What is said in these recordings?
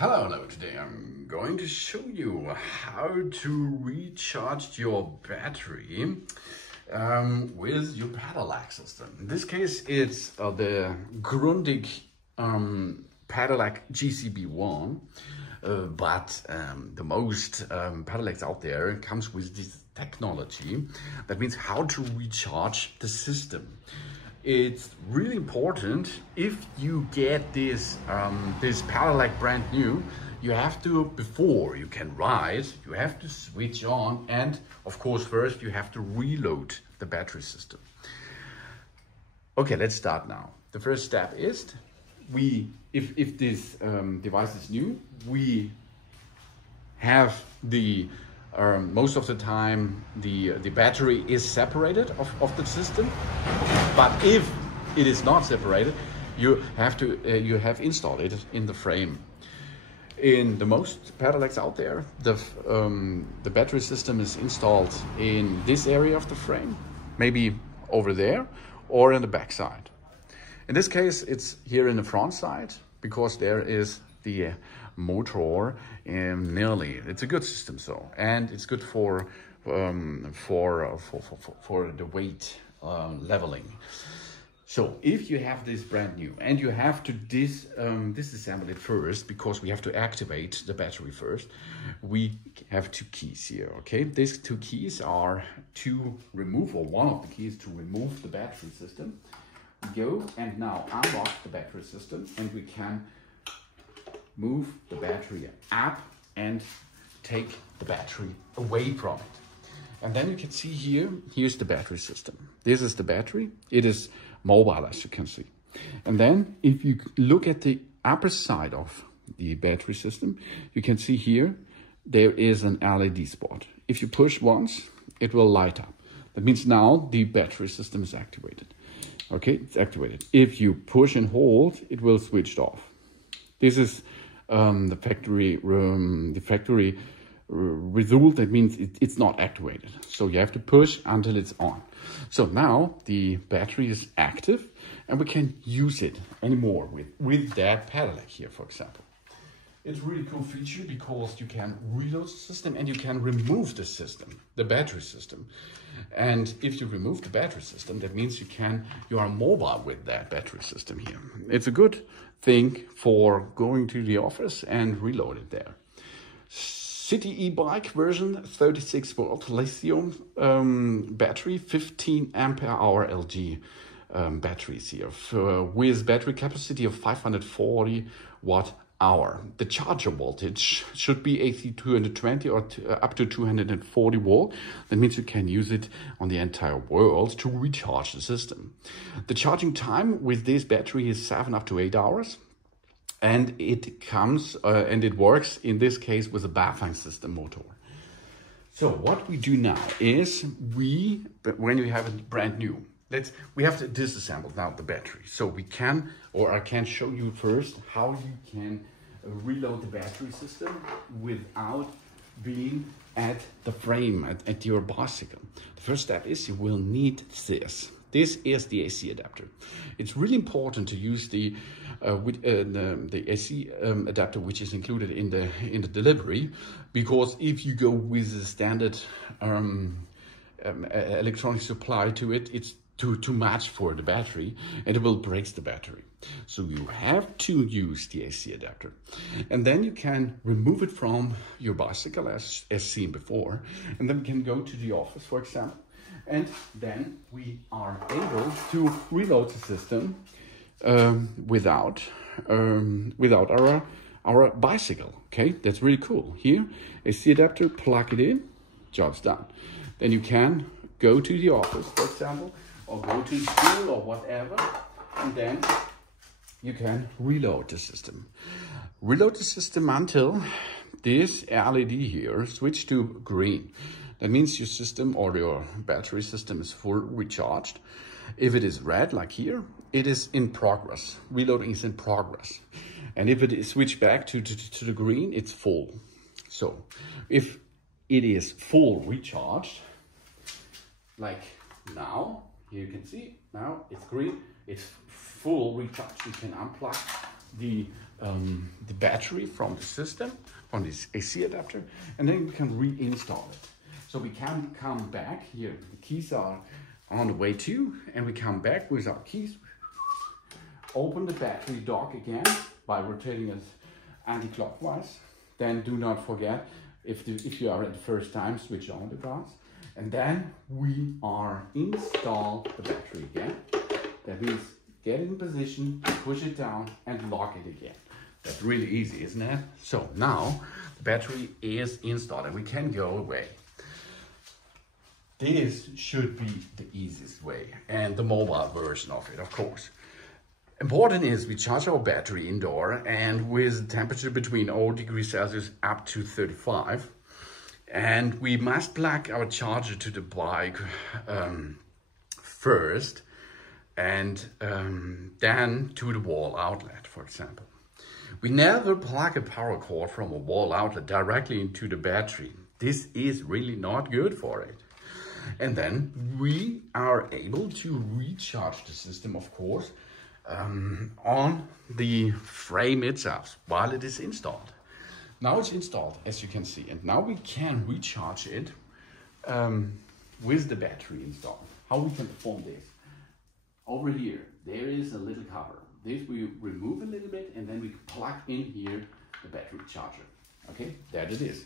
Hello, today I'm going to show you how to recharge your battery with your Pedelec system. In this case, it's the Grundig Pedelec GCB-1, but the most Pedelecs out there comes with this technology. That means how to recharge the system. It's really important if you get this this Pedelec brand new. You have to, before you can ride, you have to switch on, and of course first you have to reload the battery system. Okay, let's start now. The first step is if this device is new, we have the most of the time the battery is separated of the system. But if it is not separated, you have installed it in the frame. In the most Pedelecs out there, the battery system is installed in this area of the frame, maybe over there or in the back side. In this case, it's here in the front side because there is the motor nearly. It's a good system, so, and it's good for the weight leveling. So if you have this brand new and you have to disassemble it first, because we have to activate the battery first, we have two keys here. Okay, these two keys are to remove, or one of the keys to remove the battery system. We go and now unlock the battery system, and we can move the battery up and take the battery away from it. And then you can see here's the battery system. This is the battery. It is mobile, as you can see. And then if you look at the upper side of the battery system, you can see here, there is an LED spot. If you push once, it will light up. That means now the battery system is activated. Okay, it's activated. If you push and hold, it will switch off. This is the factory result. That means it's not activated, so you have to push until it's on. So now the battery is active and we can use it anymore with that Pedelec here, for example. It's a really cool feature because you can reload the system and you can remove the system, the battery system. And if you remove the battery system, that means you are mobile with that battery system here. It's a good thing for going to the office and reload it there. City e-bike version, 36 volt lithium battery, 15 ampere hour LG batteries here with battery capacity of 540 watt hour. The charger voltage should be AC 220 or up to 240 volt. That means you can use it on the entire world to recharge the system. The charging time with this battery is 7 up to 8 hours. And it comes and it works in this case with a Bafang system motor. So what we do now is when you have it brand new, we have to disassemble now the battery. So we can, or I can show you first how you can reload the battery system without being at the frame, at your bicycle. The first step is you will need this. This is the AC adapter. It's really important to use the AC adapter, which is included in the delivery, because if you go with the standard electronic supply to it, it's too much for the battery and it will break the battery. So you have to use the AC adapter, and then you can remove it from your bicycle as seen before, and then you can go to the office, for example. And then we are able to reload the system without our bicycle. Okay, that's really cool. Here, AC adapter, plug it in, job's done. Then you can go to the office, for example, or go to school or whatever, and then you can reload the system. Reload the system until this LED here switch to green. That means your system or your battery system is full recharged. If it is red, like here, it is in progress. Reloading is in progress. And if it is switched back to the green, it's full. So if it is full recharged, like now, here you can see, now it's green, it's full recharge. You can unplug the battery from the system, from this AC adapter, and then we can reinstall it. So we can come back here. The keys are on the way too, and we come back with our keys. Open the battery dock again by rotating it anti-clockwise. Then do not forget, if you are at the first time, switch on the gas. And then we are install the battery again. That means get it in position, push it down, and lock it again. That's really easy, isn't it? So now the battery is installed and we can go away. This should be the easiest way, and the mobile version of it, of course. Important is we charge our battery indoor and with a temperature between 0 degrees Celsius up to 35. And we must plug our charger to the bike first, and then to the wall outlet, for example. We never plug a power cord from a wall outlet directly into the battery. This is really not good for it. And then we are able to recharge the system, of course, on the frame itself while it is installed. Now it's installed, as you can see, and now we can recharge it with the battery installed. How we can perform this? Over here, there is a little cover. This we remove a little bit, and then we plug in here the battery charger. Okay, there it is.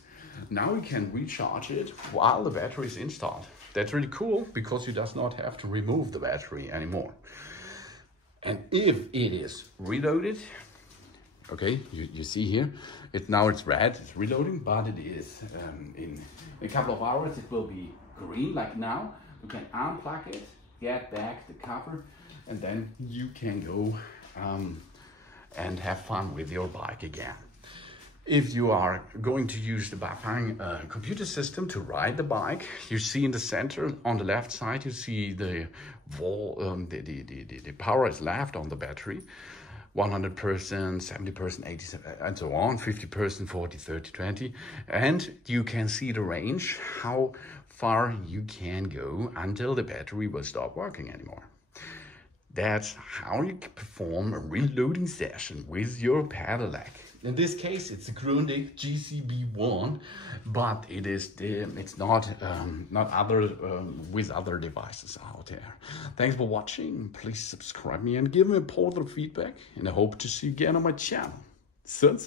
Now we can recharge it while the battery is installed. That's really cool because you does not have to remove the battery anymore. And if it is reloaded, okay, you see here, now it's red, it's reloading, but it is in a couple of hours it will be green like now. You can unplug it, get back the cover, and then you can go and have fun with your bike again. If you are going to use the Bafang computer system to ride the bike, you see in the center on the left side, you see the wall, the power is left on the battery. 100%, 70%, 80%, and so on, 50%, 40, 30, 20. And you can see the range, how far you can go until the battery will stop working anymore. That's how you can perform a reloading session with your Pedelec. In this case, it's a Grundig GCB-1, but it's not with other devices out there. Thanks for watching. Please subscribe me and give me a positive feedback. And I hope to see you again on my channel. Sun.